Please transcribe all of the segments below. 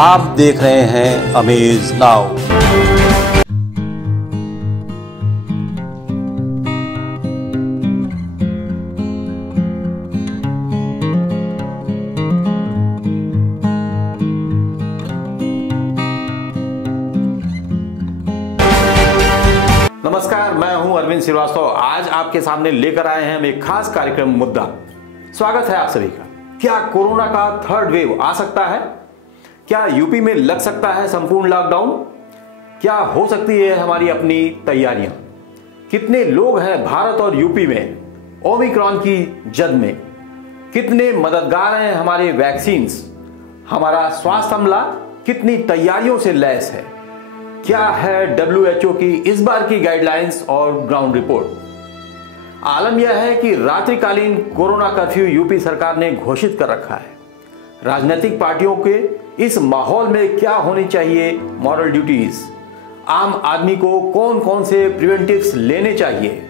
आप देख रहे हैं अमेज नाउ। नमस्कार, मैं हूं अरविंद श्रीवास्तव। आज आपके सामने लेकर आए हैं हम एक खास कार्यक्रम मुद्दा। स्वागत है आप सभी का। क्या कोरोना का थर्ड वेव आ सकता है? क्या यूपी में लग सकता है संपूर्ण लॉकडाउन? क्या हो सकती है हमारी अपनी तैयारियां? कितने लोग हैं भारत और यूपी में ओमिक्रॉन की जद में? कितने मददगार हैं हमारे वैक्सीन्स? हमारा स्वास्थ्य अमला कितनी तैयारियों से लैस है? क्या है WHO की इस बार की गाइडलाइंस और ग्राउंड रिपोर्ट? आलम यह है कि रात्रिकालीन कोरोना कर्फ्यू यूपी सरकार ने घोषित कर रखा है। राजनीतिक पार्टियों के इस माहौल में क्या होनी चाहिए मॉरल ड्यूटीज? आम आदमी को कौन कौन से प्रिवेंटिव्स लेने चाहिए?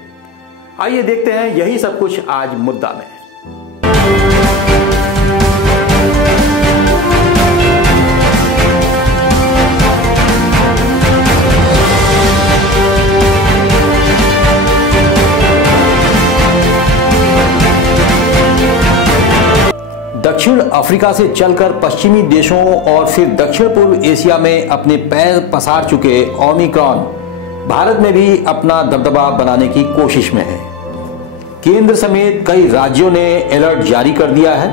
आइए देखते हैं यही सब कुछ आज मुद्दा में। दक्षिण अफ्रीका से चलकर पश्चिमी देशों और फिर दक्षिण पूर्व एशिया में अपने पैर पसार चुके ओमिक्रॉन भारत में भी अपना दबदबा बनाने की कोशिश में है। केंद्र समेत कई राज्यों ने अलर्ट जारी कर दिया है।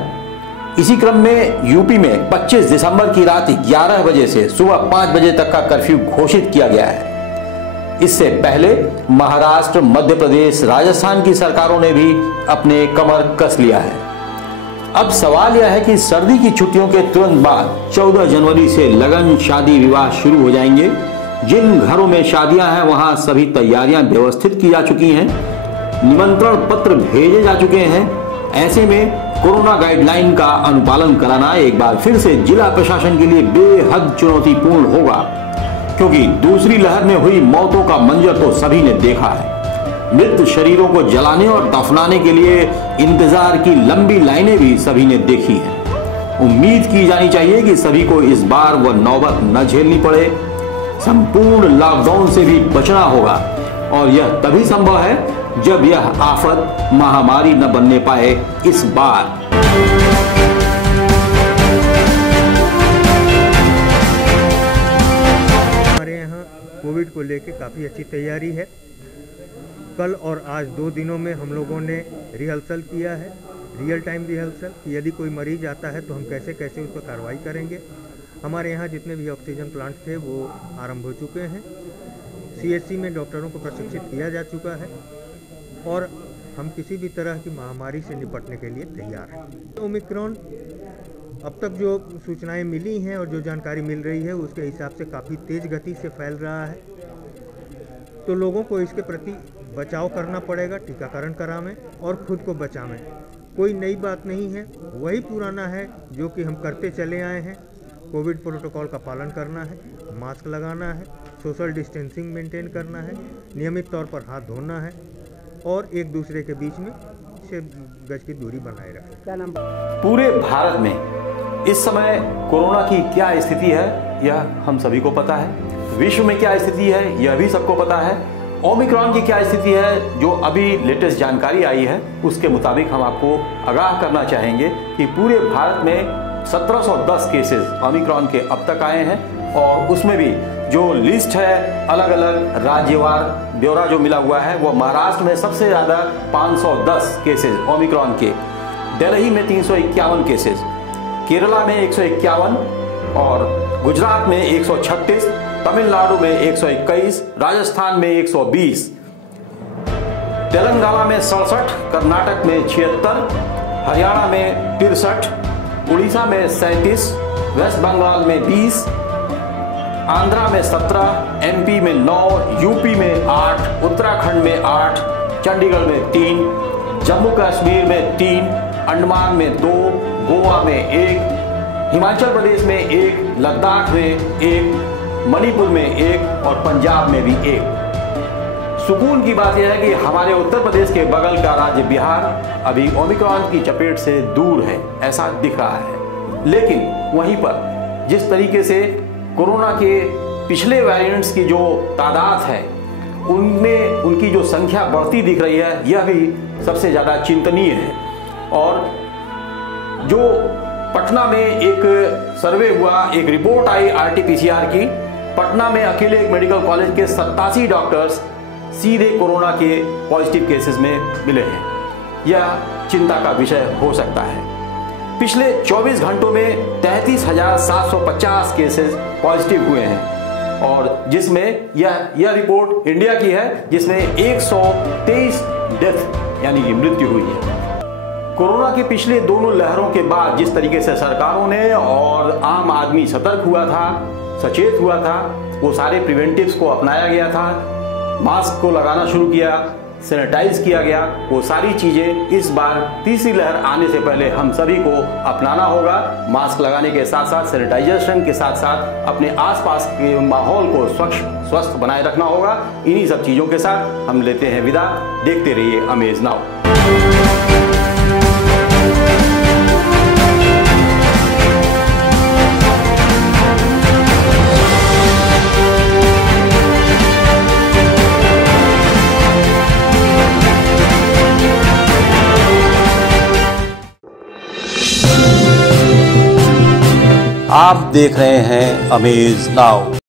इसी क्रम में यूपी में 25 दिसंबर की रात 11 बजे से सुबह 5 बजे तक का कर्फ्यू घोषित किया गया है। इससे पहले महाराष्ट्र, मध्य प्रदेश, राजस्थान की सरकारों ने भी अपने कमर कस लिया है। अब सवाल यह है कि सर्दी की छुट्टियों के तुरंत बाद 14 जनवरी से लगन शादी विवाह शुरू हो जाएंगे। जिन घरों में शादियां हैं वहां सभी तैयारियां व्यवस्थित की जा चुकी हैं, निमंत्रण पत्र भेजे जा चुके हैं। ऐसे में कोरोना गाइडलाइन का अनुपालन कराना एक बार फिर से जिला प्रशासन के लिए बेहद चुनौतीपूर्ण होगा, क्योंकि दूसरी लहर में हुई मौतों का मंजर तो सभी ने देखा है। मृत शरीरों को जलाने और दफनाने के लिए इंतजार की लंबी लाइनें भी सभी ने देखी हैं। उम्मीद की जानी चाहिए कि सभी को इस बार वह नौबत न झेलनी पड़े। संपूर्ण लॉकडाउन से भी बचना होगा और यह तभी संभव है जब यह आफत महामारी न बनने पाए इस बार। हमारे यहाँ कोविड को लेकर काफ़ी अच्छी तैयारी है। कल और आज 2 दिनों में हम लोगों ने रिहर्सल किया है, रियल टाइम रिहर्सल, कि यदि कोई मरीज आता है तो हम कैसे कैसे उस पर कार्रवाई करेंगे। हमारे यहाँ जितने भी ऑक्सीजन प्लांट थे वो आरंभ हो चुके हैं। CHC में डॉक्टरों को प्रशिक्षित किया जा चुका है और हम किसी भी तरह की महामारी से निपटने के लिए तैयार हैं। ओमिक्रॉन अब तक जो सूचनाएं मिली हैं और जो जानकारी मिल रही है उसके हिसाब से काफ़ी तेज़ गति से फैल रहा है, तो लोगों को इसके प्रति बचाव करना पड़ेगा, टीकाकरण करावें और खुद को बचावें। कोई नई बात नहीं है, वही पुराना है जो कि हम करते चले आए हैं। कोविड प्रोटोकॉल का पालन करना है, मास्क लगाना है, सोशल डिस्टेंसिंग मेंटेन करना है, नियमित तौर पर हाथ धोना है और एक दूसरे के बीच में 6 गज की दूरी बनाए रखें। क्या नाम? पूरे भारत में इस समय कोरोना की क्या स्थिति है यह हम सभी को पता है। विश्व में क्या स्थिति है यह भी सबको पता है। ओमिक्रॉन की क्या स्थिति है जो अभी लेटेस्ट जानकारी आई है उसके मुताबिक हम आपको आगाह करना चाहेंगे कि पूरे भारत में 1710 केसेस ओमिक्रॉन के अब तक आए हैं और उसमें भी जो लिस्ट है अलग अलग राज्यवार ब्यौरा जो मिला हुआ है वो महाराष्ट्र में सबसे ज्यादा 510 केसेस ओमिक्रॉन के, दिल्ली में 351 केसेस, केरला में 151 और गुजरात में 136, तमिलनाडु में 121, राजस्थान में 120, तेलंगाना में 67, कर्नाटक में 76, हरियाणा में 63, उड़ीसा में 37, वेस्ट बंगाल में 20, आंध्रा में 17, MP में 9, यूपी में 8, उत्तराखंड में 8, चंडीगढ़ में 3, जम्मू कश्मीर में 3, अंडमान में 2, गोवा में 1, हिमाचल प्रदेश में 1, लद्दाख में 1, मणिपुर में 1 और पंजाब में भी 1। सुकून की बात यह है कि हमारे उत्तर प्रदेश के बगल का राज्य बिहार अभी ओमिक्रॉन की चपेट से दूर है, ऐसा दिख रहा है। लेकिन वहीं पर जिस तरीके से कोरोना के पिछले वेरिएंट्स की जो तादाद है उनमें उनकी जो संख्या बढ़ती दिख रही है, यह भी सबसे ज़्यादा चिंतनीय है। और जो पटना में एक सर्वे हुआ, एक रिपोर्ट आई RT-PCR की, पटना में अकेले एक मेडिकल कॉलेज के 87 डॉक्टर्स सीधे कोरोना के पॉजिटिव केसेस में मिले हैं। यह चिंता का विषय हो सकता है। पिछले 24 घंटों में 33,750 केसेस पॉजिटिव हुए हैं और जिसमें यह रिपोर्ट इंडिया की है, जिसमें 123 डेथ यानी कि मृत्यु हुई है। कोरोना के पिछले दोनों लहरों के बाद जिस तरीके से सरकारों ने और आम आदमी सतर्क हुआ था, सचेत हुआ था, वो सारे प्रिवेंटिव्स को अपनाया गया था, मास्क को लगाना शुरू किया, सैनिटाइज किया गया, वो सारी चीजें इस बार तीसरी लहर आने से पहले हम सभी को अपनाना होगा। मास्क लगाने के साथ साथ, सैनिटाइजेशन के साथ साथ अपने आसपास के माहौल को स्वच्छ स्वस्थ बनाए रखना होगा। इन्हीं सब चीजों के साथ हम लेते हैं विदा। देखते रहिए अमेज नाउ। आप देख रहे हैं अमेज नाउ।